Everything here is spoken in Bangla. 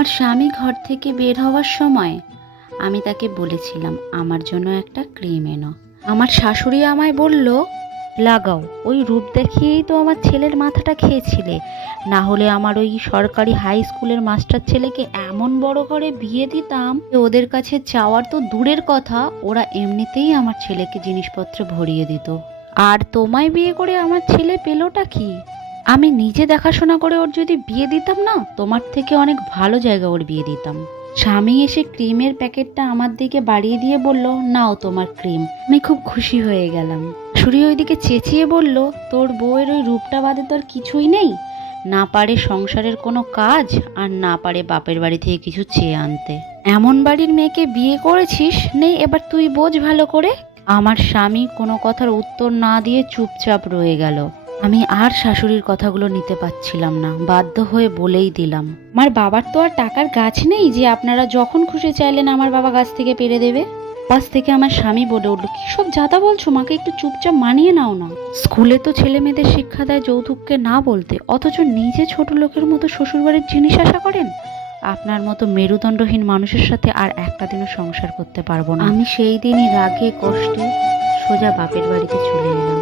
আমার স্বামী ঘর থেকে বের হওয়ার সময় আমি তাকে বলেছিলাম, আমার জন্য একটা ক্রিম এনো। আমার শাশুড়ি আমায় বলল, লাগাও, ওই রূপ দেখিয়েই তো আমার ছেলের মাথাটা খেয়েছিলে। না হলে আমার ওই সরকারি হাই স্কুলের মাস্টার ছেলেকে এমন বড় করে বিয়ে দিতাম যে ওদের কাছে চাওয়ার তো দূরের কথা, ওরা এমনিতেই আমার ছেলেকে জিনিসপত্র ভরিয়ে দিত। আর তোমায় বিয়ে করে আমার ছেলে পেলোটা কি? আমি নিজে দেখাশোনা করে ওর যদি বিয়ে দিতাম না, তোমার থেকে অনেক ভালো জায়গা ওর বিয়ে দিতাম। স্বামী এসে ক্রিমের প্যাকেটটা আমার দিকে বাড়িয়ে দিয়ে বলল, নাও তোমার ক্রিম। আমি খুব খুশি হয়ে গেলাম। ছুরি ওইদিকে চেঁচিয়ে বলল, তোর বউয়ের ওই রূপটা বাদে তোর কিছুই নেই? না পারে সংসারের কোনো কাজ, আর না পারে বাপের বাড়ি থেকে কিছু চেয়ে আনতে। এমন বাড়ির মেয়েকে বিয়ে করেছিস? নেই, এবার তুই বোঝ ভালো করে। আমার স্বামী কোনো কথার উত্তর না দিয়ে চুপচাপ রয়ে গেল। আমি আর শাশুড়ির কথাগুলো নিতে পারছিলাম না, বাধ্য হয়ে বলেই দিলাম। আমার বাবার তো আর টাকার গাছ নেই যে আপনারা যখন খুশি চাইলেন আমার বাবা গাছ থেকে পেরে দেবে। পাশ থেকে আমার স্বামী বলে উঠল, কি সব জাদা বলছো? মাকে একটু চুপচাপ মানিয়ে নাও না। স্কুলে তো ছেলে মেয়েদের শিক্ষা দেয় যৌতুককে না বলতে, অথচ নিজে ছোট লোকের মতো শ্বশুরবাড়ির জিনিস আশা করেন? আপনার মতো মেরুদণ্ডহীন মানুষের সাথে আর একটা দিনও সংসার করতে পারব না। আমি সেই দিনই রাগে কষ্টে সোজা বাপের বাড়িতে চলে এলাম।